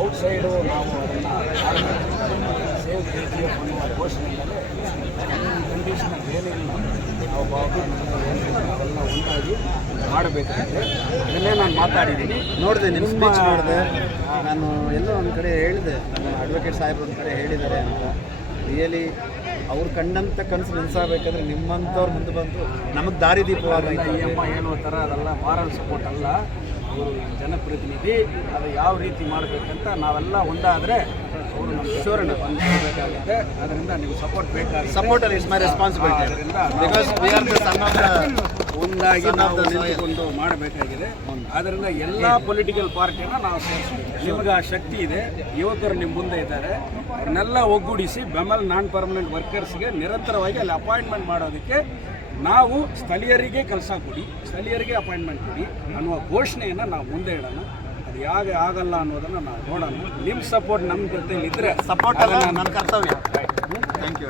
Outside ನಾವು ಅದನ್ನು save KGF ಅನ್ನುವ ಘೋಷಣೆಯಿಂದಲೇ ಕಂಡೀಷನ್ ಏನಿಲ್ಲ ನಾವು ಅವೆಲ್ಲ ಒಂದಾಗಿ ಮಾಡಬೇಕಾಗಿದೆ. ಅದನ್ನೇ ನಾನು ಮಾತಾಡಿದ್ದೀನಿ. ನೋಡಿದೆ ನಿಮ್ಮ ಸ್ಪೀಚ್ ನೋಡಿದೆ. ನಾನು ಎಲ್ಲೋ ಒಂದು ಕಡೆ ಹೇಳಿದೆ, ನಮ್ಮ ಅಡ್ವೊಕೇಟ್ ಸಾಹೇಬ್ರು ಒಂದು ಕಡೆ ಹೇಳಿದ್ದಾರೆ ಅಂತ. ರಿಯಲಿ ಅವ್ರು ಕಂಡಂಥ ಕನಸು ನೆನೆಸಬೇಕಾದ್ರೆ ನಿಮ್ಮಂಥವ್ರು ಮುಂದೆ ಬಂದು ನಮಗೆ ದಾರಿದೀಪವಾಗೈತೆ. ಹೇಳುವ ಥರ ಅದೆಲ್ಲ ಮಾರಲ್ ಸಪೋರ್ಟ್ ಅಲ್ಲ. ಅವರು ಜನಪ್ರತಿನಿಧಿ, ಅದು ಯಾವ ರೀತಿ ಮಾಡಬೇಕಂತ ನಾವೆಲ್ಲ ಒಂದಾದರೆ ಅವರು ನಮ್ಮ ಕಿಶೋರನ್ನ ಬಂದಿರಬೇಕಾಗುತ್ತೆ. ಅದರಿಂದ ನೀವು ಸಪೋರ್ಟ್ ಬೇಕಾಗುತ್ತೆ. Supporter is my responsibility. ಅದರಿಂದ because we are the son of ಒಂದಾಗಿ ನಾವು ನಿಂತುಕೊಂಡು ಮಾಡಬೇಕಾಗಿದೆ. ಆದ್ದರಿಂದ ಎಲ್ಲ ಪೊಲಿಟಿಕಲ್ ಪಾರ್ಟಿಯನ್ನು ನಾವು ಸೇರಿಸ್ಬೇಕು. ನಿಮಗೆ ಆ ಶಕ್ತಿ ಇದೆ, ಯುವಕರು ನಿಮ್ಮ ಮುಂದೆ ಇದ್ದಾರೆ, ಅವ್ರನ್ನೆಲ್ಲ ಒಗ್ಗೂಡಿಸಿ ಬೆಂಬಲ ನಾನ್ ಪರ್ಮನೆಂಟ್ ವರ್ಕರ್ಸ್ಗೆ ನಿರಂತರವಾಗಿ ಅಲ್ಲಿ ಅಪಾಯಿಂಟ್ಮೆಂಟ್ ಮಾಡೋದಕ್ಕೆ ನಾವು ಸ್ಥಳೀಯರಿಗೆ ಕೆಲಸ ಕೊಡಿ, ಸ್ಥಳೀಯರಿಗೆ ಅಪಾಯಿಂಟ್ಮೆಂಟ್ ಕೊಡಿ ಅನ್ನುವ ಘೋಷಣೆಯನ್ನು ನಾವು ಮುಂದೆ ಇಡೋಣ. ಅದು ಯಾಕೆ ಆಗಲ್ಲ ಅನ್ನೋದನ್ನು ನಾವು ನೋಡೋಣ. ನಿಮ್ಮ ಸಪೋರ್ಟ್ ನಮ್ಮ ಜೊತೆಲಿ ಇದ್ದರೆ ಸಪೋರ್ಟ್ ನನ್ನ ಕರ್ತವ್ಯ. Thank you.